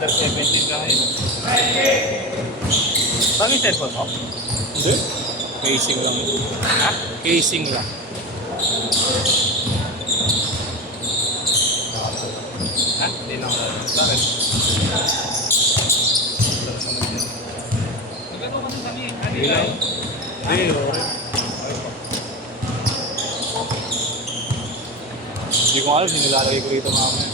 Under 17 lang yun. Saan yung cellphone mo? Hindi. Casing lang yun. Ha? Casing lang. Ha? Hindi lang. Bakit? Magano ka ng kami? Hindi lang. Hindi, okay. Hindi ko alam, sinilalagay ko rito mamaya.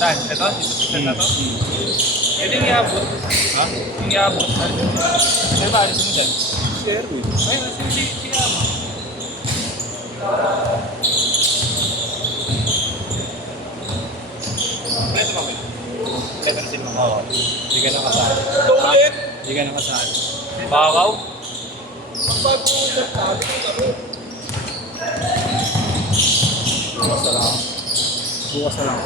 Saan? Ito? Ito na to? Pwede yung iabot. Ha? Yung iabot. Ano ba? Ano mo dyan? Sherwin. Ay, sige iabot. Pwede ba ba? Pwede na sila. Oo. Hindi ka nakasali. Ito ulit! Hindi ka nakasali. Bakaw? Magbago sa sabi ko ano. Bukas na lang. Bukas na lang.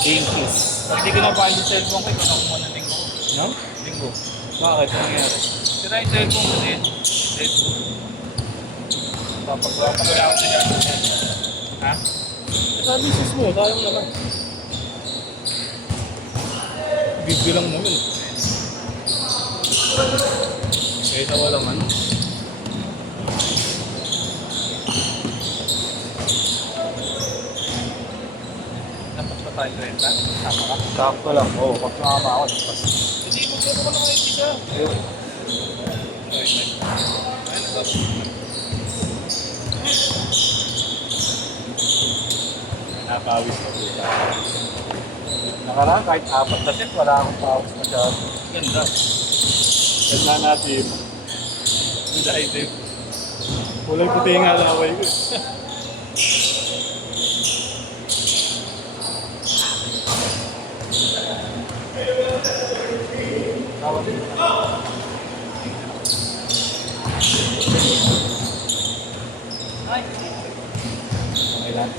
Yankees. Pag hindi ko napahin yung cellphone ko, ikaw nakuha ng linggo. No? Linggo. Bakit? Ano nangyari? Sira yung cellphone ko din. Facebook. Papagawa ako sa gamit yan. Ha? Sa business mo, sayang naman. Bibilang mo yun. Kahit na walang ano. Dapat pa tayo 30? Tama ka? Sakto lang. Oo, pag sumama ako, tapos. Hindi mo ko lang kayo isa. Ayun. Ayun na to. Nakawis ko dito. Nakaraan, kahit 4 na set, wala akong pawis masyado. Ganda. Ganda natin. Ganda item. Kulay puti nga laway ko. Okay lang.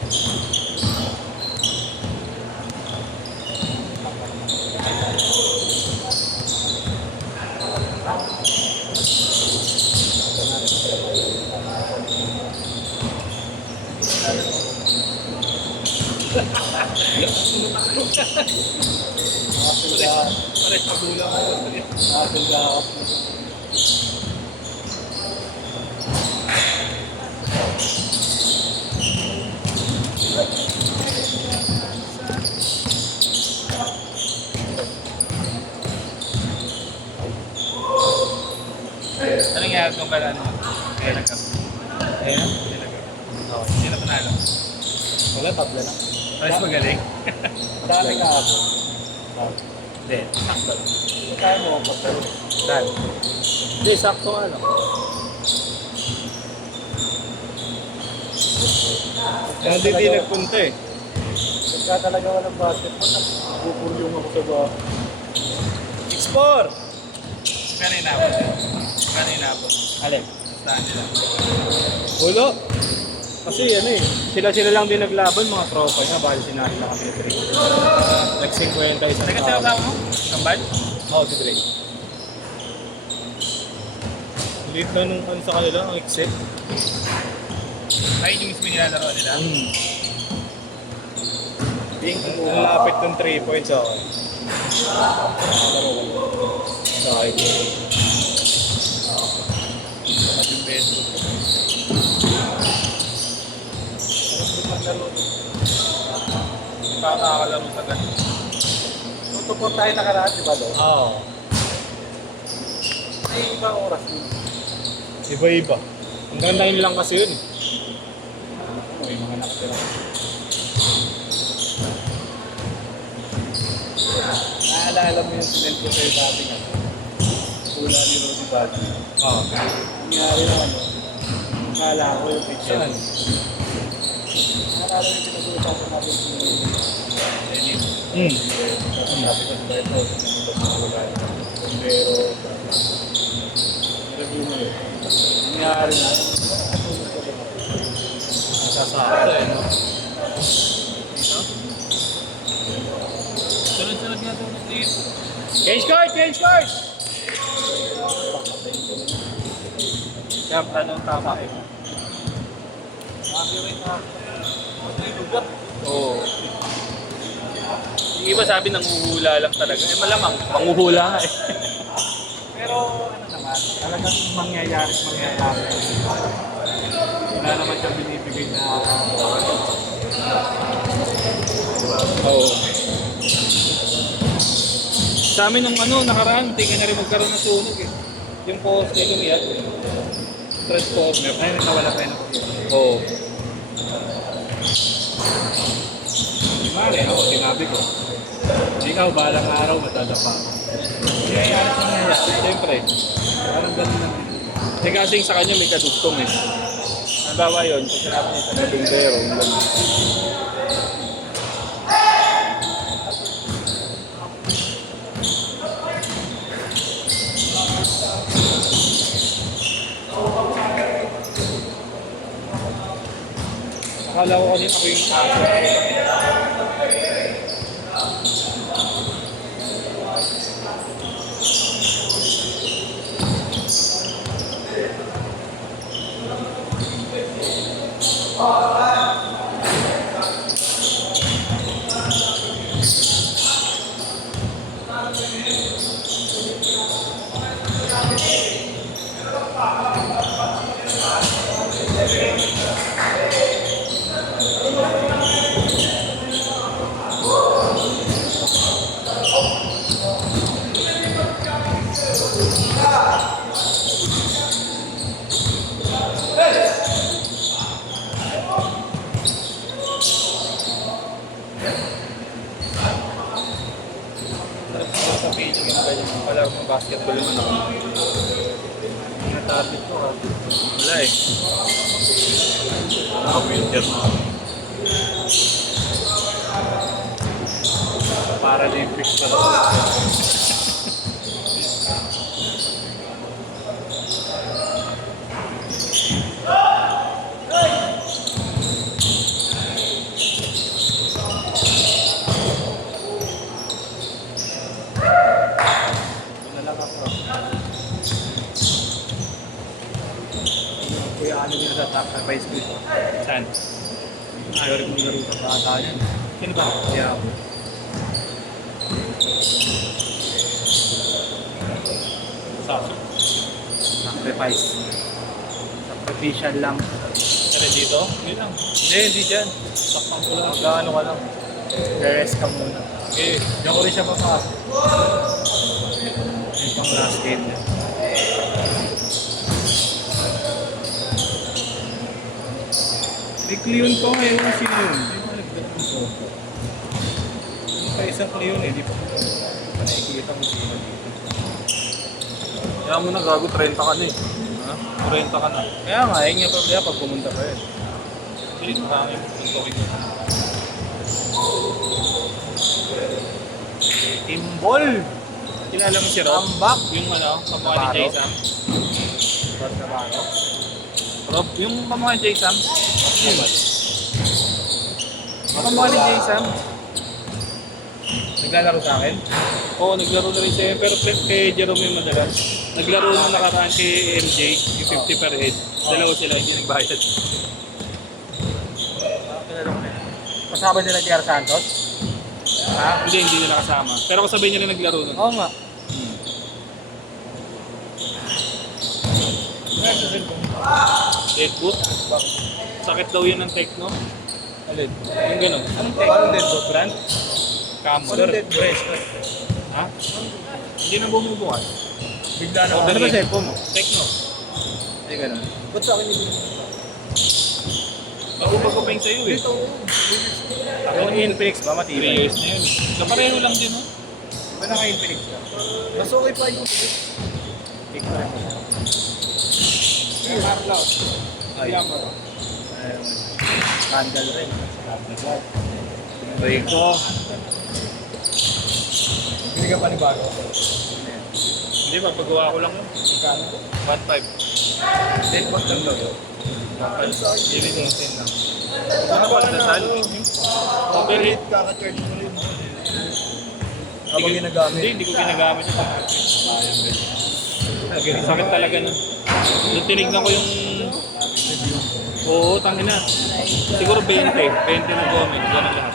Pares magulang ko. Anong nangyari kung kailan mo? Kaya nagkap. Ayan. Hindi na panalo. Wala, tabla na. Pares magaling. Dami ka ako. Hindi. Sakto. Kaya mo, patay. Saan? Hindi, sakto nga lang. Kaya hindi nagpunta eh. Pagka talaga walang basketball, napupulyong ako sa bahay. Explore! Kano inabot? Kano inabot? Alin? Saan nila? Ulo! Kasi ano eh, sila lang din naglaban, mga tropa niya, bahal sinali na kami ni Dre. Nag-50 isang Teka, sino kasama mo? Kambal? Oo, si Dre. Liit na nung ano sa kanila, ang exit. Ay, yung mismo nilalaro nila? Ang lapit ng 3 points ako. Sorry. Facebook. Kakakalaro sa ganun. Tutupon tayo nakaraan, di ba doon? Oo. Ay, iba oras yun. Iba-iba. Hanggang 9 lang kasi yun. May mga nakatira. Naalala mo yung sinend ko sa'yo dati nga. Pula ni Roddy Baggio. Oo. Nangyari naman yun. Akala ko yung picture. Saan? Naalala mo yung pinag-uusapan natin si Lenny. Sabi ko ba ito? Pero, review mo yun. Nangyari na. Nasasakto eh, no? Sunod-sunod nga ito ng dito. Change card! Change card! Kaya anong tama eh? Accurate na. Matlibugat. Oo. Yung iba sabi nanguhula lang talaga. Eh malamang, manguhula nga eh. Pero ano naman, talagang mangyayari. Wala naman siyang binibigay na Oo. Sa amin ng nakaraan, hindi ka na rin magkaroon ng sunog eh. Yung poste lumiyak. Transformer. ay nakawala pa yun. Oo. Mali ako, sinabi ko. Ikaw, balang araw, matadapa. Kaya ayos na nga yan. Siyempre. Parang ganun lang. Eh kasing sa kanya may kadugtong eh. Halimbawa yun, kung sinabi niya sa nabindero, yung ganun. Akala ko kanina ako yung sa page yung ganyan. Palaro ng basketball yung ano. Natapit ko ah. Wala eh. Winter na. Paralympics pa lang. Wala ako. Kuya, ano yung natatak sa vice ko? Saan? Ayaw rin kong laro sa bata yan. Sino ba? Kaya ako. Saso. Sacrifice. Sacrificial lang. Kaya dito? Hindi lang. Hindi dyan. Sakpang ko lang. Mag-ano ka lang. Rest ka muna. Okay. Diyan ko rin siya papasok. Yung pang last game niya. May Cleon pa ngayon. Sino yun? Hindi mo nagdating ko. Yung pa isang Cleon eh. Di pa nakikita mo sino dito. Kaya mo na gago, 30 ka na eh. Ha? 30 ka na. Kaya nga, yun yung problema pag pumunta pa yun. Pilit ka ngayon magpuntokin mo. Timbol! Kilala mo si Rob? Tambak! Yung ano, kamukha ni Jay Sam. Basta ba ano? Rob, yung kamukha ni Jay Sam. Yun. Kamukha ni Jay Sam. Naglalaro sa akin? Oo, naglaro na rin siya. Pero kay Jerome yung madalas. Naglaro nung nakaraan kay MJ, yung 50 per head. Dalawa sila, hindi nagbayad. Kasama nila JR Santos? Ha? Hindi nila kasama. Pero kasabay niya rin naglaro nun. Oo nga. Dead boot. Sakit daw yun ng techno. Alin? Yung ganun. Anong dead boat brand? Camber. Anong dead boat? Ha? Hindi na bumubukas. Bigla na. Oh, Ano ba dali. cellphone mo? Techno. Hindi ganun. Ba't sa akin hindi? Bago-bago pa yung sa'yo eh. Yung Infinix ba 3 matibay? years na yun. Kapareho lang din oh. Ba naka-Infinix ka? Mas okay pa yung Infinix. Take pa rin. Ay. Scandal rin. Rico. Hindi ka panibago. Hindi, magpagawa ko lang yun. 1.5. Dead boat lang daw. Lilinisin lang. Ano ba dasal? Overheat. Kaka-charge mo rin. Habang ginagamit. Hindi ko ginagamit ito. Sakit talaga na. Nung tinignan ko yung... Oo, tangina. Siguro 20. 20 na gomit. Ganun lahat.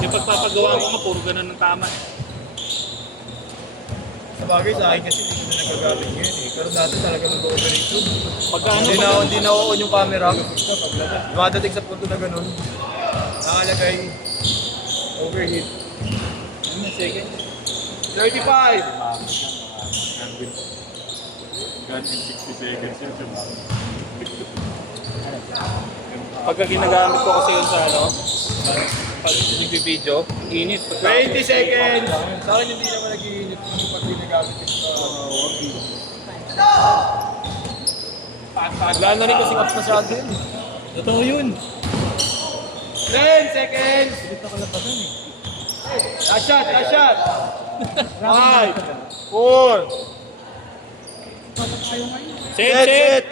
Yung pagpapagawa ko nga, puro ganun ang tama. Sa bagay sa akin kasi hindi ko na nagagamit ngayon eh. Pero dati talaga mag-overheat yun. Pagka ano Hindi na on yung camera. Dumadating sa punto na ganun. Nakalagay overheat. Ano second? 35! Pagka ginagamit ko kasi yun sa ano, pag nag-video, init. 20 seconds! Sa akin hindi naman nag-iinit pag ginagamit yung wala na rin kasing apps masyado yun. Totoo yun. 10 seconds! Dito ka lapasan eh. Last shot! Last shot! 5 4 Set, set!